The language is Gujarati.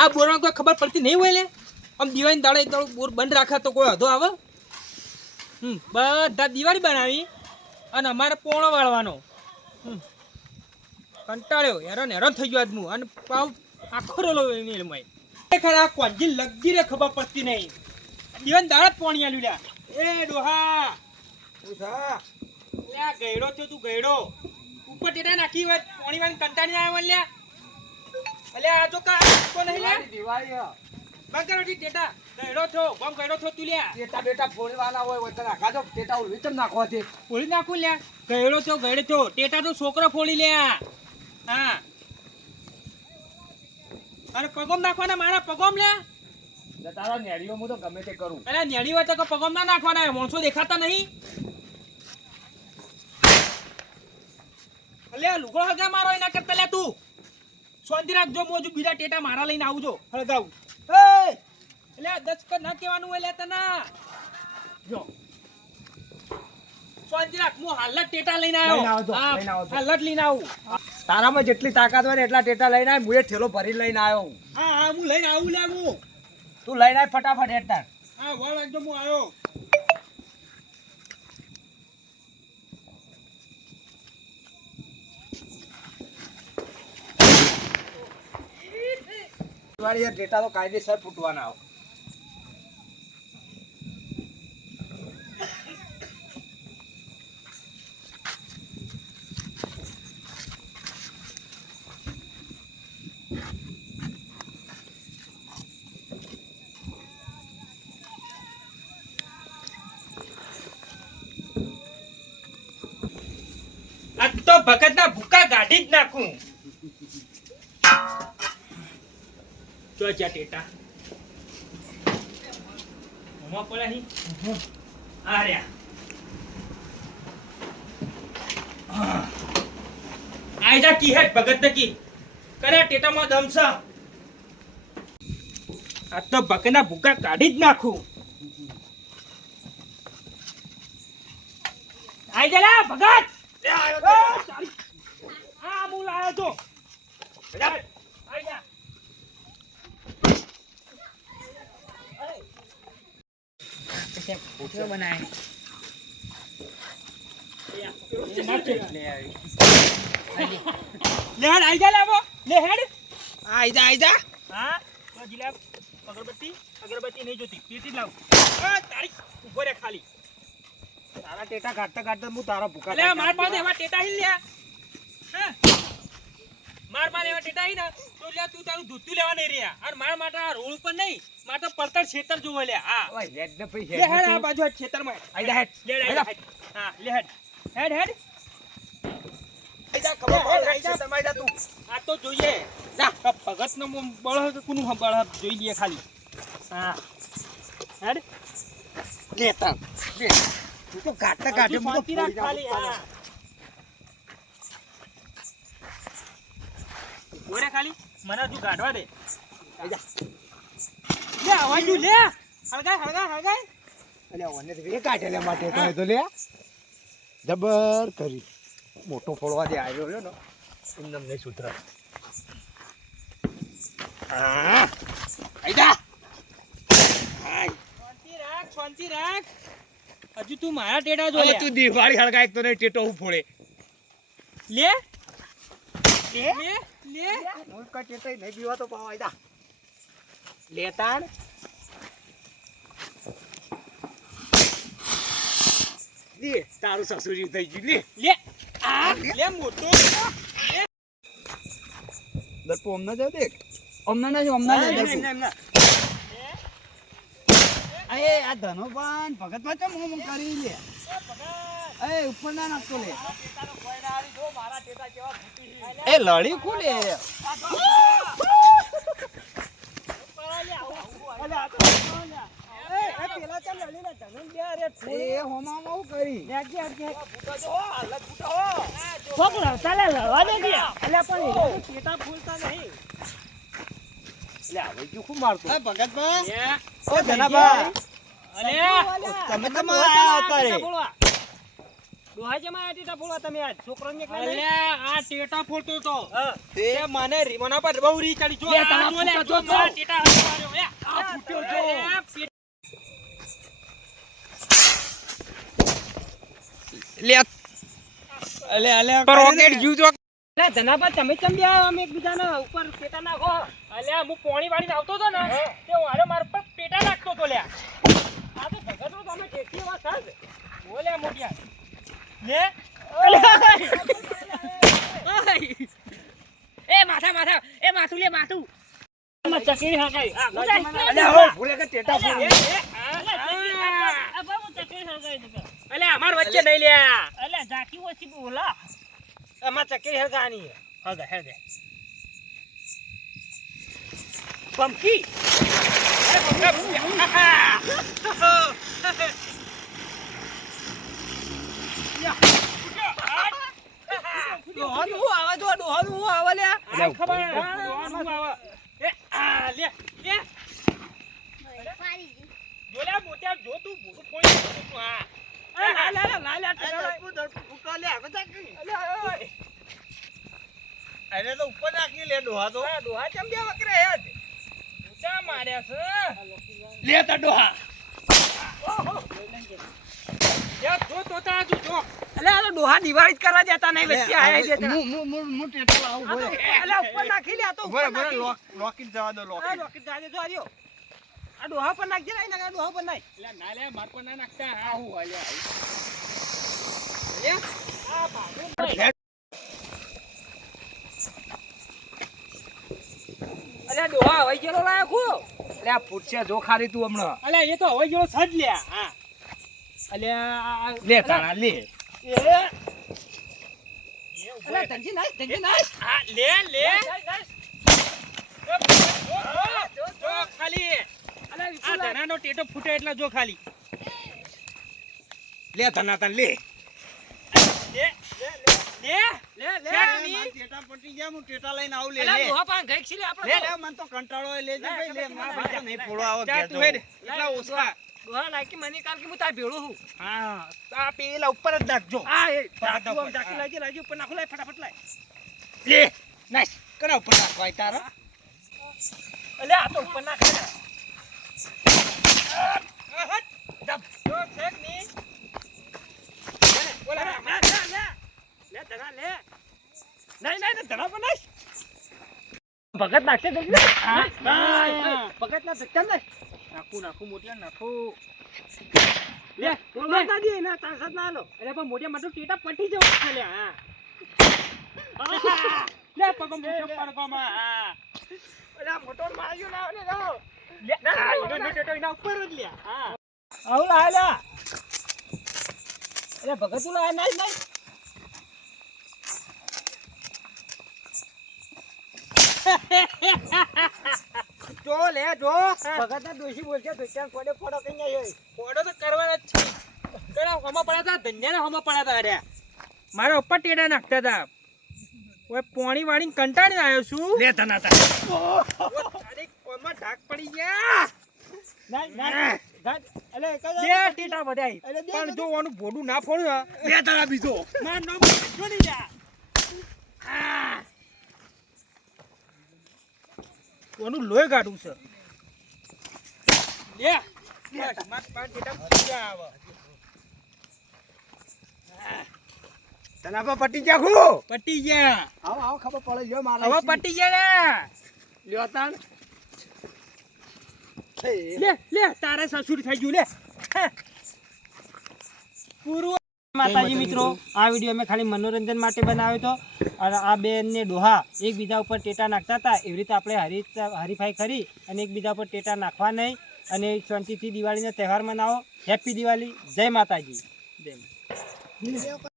આ બોરમાં કોઈ ખબર પડતી નહીં હોય લે આમ દિવાળી દાડે તો બોર બંધ રાખે તો કોઈ હદો આવે બધા દિવાળી બનાવી અને અમારે પોણો વાળવાનો કંટાળ્યો હેરાન થઈ ગયો આજનું અને પાવ આખો રોલો એમાં ખરેખર આ કોંજી લગી રે ખબર પડતી નહીં દિવાળી દાડે જ પોણી આલ્યું લ્યા એ ડોહા લ્યા ગયડો થયો તું ગયડો ઉપર ટેટા નાખી હોય પોણી વાળી કંટાળી આવ્યો લ્યા અલ્યા આ જો કા તો નહીં લ્યા દિવાળી બગરોટી ટેટા ગયડો થયો ગમ ગયડો થયો તું લ્યા ટેટા બેટા ફોડવાના હોય તો નાખા દો ટેટા ઉલવી ચમ નાખવા છે ફોડી નાખું લ્યા ગયડો થયો ગયડો થયો ટેટા તો છોકરો ફોડી લ્યા હા અરે પગમ નાખવાના મારા પગમ લ્યા તારા નેડીઓ હું તો ગમે તે કરું અરે નેડી હોય તો પગમ ના નાખવાના માણસો દેખાતા નહીં અલ્યા લુગો હગા મારો એના કરતા લ્યા તું શાંતિ રાખજો મોજુ બીજા ટેટા મારા લઈને આવજો હળગાવું એ એટલે દસ કર ના કહેવાનું હોય લે તના જો શાંતિ રાખ હું હાલ જ ટેટા લઈને આવ્યો હાલ જ લઈને આવું તારામાં જેટલી તાકાત હોય ને એટલા ટેટા લઈને આવ હું ઠેલો ભરી લઈને આવ્યો હા હા હું લઈને આવું લે હું તું લઈને આવ ફટાફટ હેડતા હા વાળ એકદમ હું આવ્યો દિવાળી યાર ટેટા તો કાયદેસર ફૂટવાના આવ આ તો ભગતના ભૂકા ગાડી જ નાખું જો જા ટેટા મોમાં પડે હી આ રહ્યા આઈજા કી હેડ ભગત કી કરે ટેટામાં દમ છે આ તો ભગતના ભૂકા કાઢી જ નાખું આઈજા લા ભગત લે આયો તો આ હું લાયો તો આઈજા પૂછો બનાય લે હેડ આઈ જા લેવો લે હેડ આઈ જા હા તો જીલા અગરબત્તી નહીં જોતી પેટી લાવ આ તારી ઉભો રે ખાલી તારા ટેટા કાઢતા કાઢતા હું તારા ભૂકા લે માર પાસે એવા ટેટા હી લ્યા હા માર પાસે એવા ટેટા હી ના તો લે તું તારું ધૂતું લેવા નહીં રહ્યા અને માર માટે આ રોડ ઉપર નહીં માર તો પડતર ખેતર જોવે લે હા ઓય હેડ ને ભઈ લે હેડ આ બાજુ ખેતર માં આઈ જા હેડ લે હા લે હેડ આઈ જા ખબર આઈ જા તમાઈ જા તું આ તો જોઈએ જા ભગત નો બળ કે કોનું બળ જોઈ લઈએ ખાલી હા હેડ લેતા લે તું તો કાઢતા કાઢે હું તો શાંતિ રાખ ખાલી હા ઓરે ખાલી મને તું ગાઢવા દે આઈ જા લે આવાજુ લે હળગાય અલ્યા ઓને તો એ કાઢે લે માટે તો લે જબર કરી મોટો ફોડવા દે આવ્યો રહ્યો ને એમનેમ નહીં સુધરા આઈ જા શાંતિ રાખ હજુ તું મારા ટેટા જો લે તું દિવાળી હળગાય તો નહીં ટેટો હું ફોડે લે લે લે હું કા ટેટો નહીં પીવા તો પાવ આઈ જા લેતાણ લે તારું સસુરી થઈ ગયું લે લે આ લે મોટો લે દરપો અમને જાવ દેખ અમને ના અરે આ ધનોપાન ભગતમાં કેમ હું કરી લે એ ઉપર ના નાખતો લે એ લડી કોલે એ હોમાં હું કરી ચાલે લડવા દે એટલે પણ ટેટા ફૂલતા નહીં લે હવે જો ખૂબ મારતો ભગતભાઈ ઓ જનાબા અલે તમે આયા હતા રે ડોહા જમા આ ટીટા ફોડવા તમે આજ છોકરાને એકલા નહીં? અલ્યા આ ટેટા ફોડતો તો હા. તે મને મના પર બહુ રી ચડી જો લે, આ તારા જો લે, ફૂટા જો જો. મારા ટેટા હાથ માર્યો લે આ ફૂટ્યો જો. અલ્યા, પેટ- અલા, ધનાભા તમે ચમ બે આમ એકબીજાના ઉપર પેટા નાખો. અલ્યા હું પોણી વાળીને આવતો હતો ને તે વારે માર પર પેટા નાખતો તો લ્યા આ તો ભગતનો તમે ટેટી એવા સાજ. બોલે મોટિયા લે એ માથા એ માથું લે માથું. આમાં ચકરી હકાઈ. હા, અલ્યા હવે ભૂલે કે ટેટા ફોડ. આ બાબુ ચકરી હકાઈ દીકરા. અલ્યા અમાર વચ્ચે નહીં લ્યા અલ્યા ઝાંકી ઓછી બોલા. આમાં ચકરી હકાની છે. હગે પંકી. ડોહાનું હું આવે જો, ડોહાનું હું આવે લ્યા. આ ખબર આનું આવે એ આ લે લે જો લે મોટિયા જો તું ભૂરું પોણી તું હા એ લા લા લા ટેટા. અરે તો ઉપર નાખી લે ડોહા તો. આ ડોહા ચમ બે વકરે હેડ. ઊંચા માર્યા છે લે તા ડોહા. યાર જો તો તા જો અલ્યા આ તો ડોહા દિવાળી જ કરવા જતા નહીં વચ્ચે આયા છે ત્યાં. હું ટેટા લાવું આ તો બોલે. અલ્યા ઉપર નાખી લે, આ તો ઉપર બોલે નાખી. લોકિટ જવા દો આ લોકિટ. રોકેટ જાજે જો આર્યો. આ ડોહા પર નાખજે ને, આ ડોહા પર નાખ. એટલે ના લે માર પર ના નાખતા આ હું અલ્યા અલ્યા આ બાજુ અલ્યા ડોહા વઈ ગયેલો લાયો ખુ. અરે આ પૂછ્યા જો ખાલી તું હમણાં. અલ્યા એ તો હવે જેવો સજ લ્યા હા અલ્યા લે તારા લે. અલ્યા ધનજી નાખ, ધનજી નાખ. આ લે લે નાખ, નાખ. જો ખાલી અલ્યા આ વિપુલ લાય. ધનાનો ટેટો ફૂટે એટલા જો ખાલી લે ધનાતન લે. લે લે લે લે. લે ટેટા પટી ગયા હું ટેટા લઈને આવું લે. અલ્યા લે ડોહા પાસે ગઈ છે આપણે તો. મને તો કંટાળો આવે લેજે લે, ભાઈ લે લે, મારા લે, ભાઈ નહીં ફોડો આવો જા ઘેર તું હેડ જવું. એટલા ઓછા ડોહા નાખી મને કાલ કે હું તાર ભેળું છું. હા આ પેલા ઉપર જ નાખજો આ એ ફટાફટ. ઝાંકી આમ ઝાંકી લાવજે, લાવજે ઉપર નાખો, લાય ફટાફટ લાય. લે નાઈસ કરા ઉપર નાખવાય તારા. અલ્યા આ તો ઉપર નાખ લે. જો છેક ની લે, લે, લે. લે, ધના લે. નહીં, નહીં, ધના પર નાખ. ભગત નાખશે જલ્દી. ભગત ના ધક્કા નાખ. નાખું મોટિયા નાખું લે, બોલવા ના દે, એના ચાન્સ જ ના આલો. અરે પણ મોટિયા મારું ટેટા પટી જવું છે લ્યા હા લે પગમ મોટો પડગોમાં હા અલ્યા મોટો માર્યો ના આવે ને જાઓ. લે આ ઈનો ટેટો એના ઉપર જ લ્યા હા આવું લાય લા. અરે ભગત તું લાય નાખ, નાખ. જો લે જો ભગત ના દોશી બોલશે, દોશિયાને ફોડે ફોડો કઈ નહીં હોય. ફોટો તો કરવાના જ છે કડા હમા પડ્યા હતા ધન્યાને હમા પડ્યા હતા અરે મારા ઉપર ટેડા નાખતા હતા ઓય પોણી વાળીને કંટાળીને આવ્યો છું લે ધનાતન. અરે કોમાં ઢાક પડી ગયા નાખ, નાખ. નાખ. અલ્યા એક જ બે ટેટા વધાઈ અરે બે પણ જો ઓનું ભોડું ના ફોડ્યું લે તારા બીજો. માર નામ જો નહીં જા ઓનું લોહી કાઢું છે લે બસ માર ટેટા ફૂટી ગયા આવે તના પર પટી જા ખુ. પટી ગયા આવો આવો ખબર પડે લ્યો મારા. હવે પટી ગયા લ્યો તાણ. લે લે તારે સસુર થઈ ગયું લે પૂરું માતાજી મિત્રો, આ વિડીયો અમે ખાલી મનોરંજન માટે બનાવ્યો હતો અને આ બેન ને ડોહા એકબીજા ઉપર ટેટા નાખતા હતા. એવી રીતે આપણે હરીફાઈ કરી અને એકબીજા ઉપર ટેટા નાખવા નહીં અને શાંતિથી દિવાળીનો તહેવાર મનાવો. હેપી દિવાળી. જય માતાજી. જય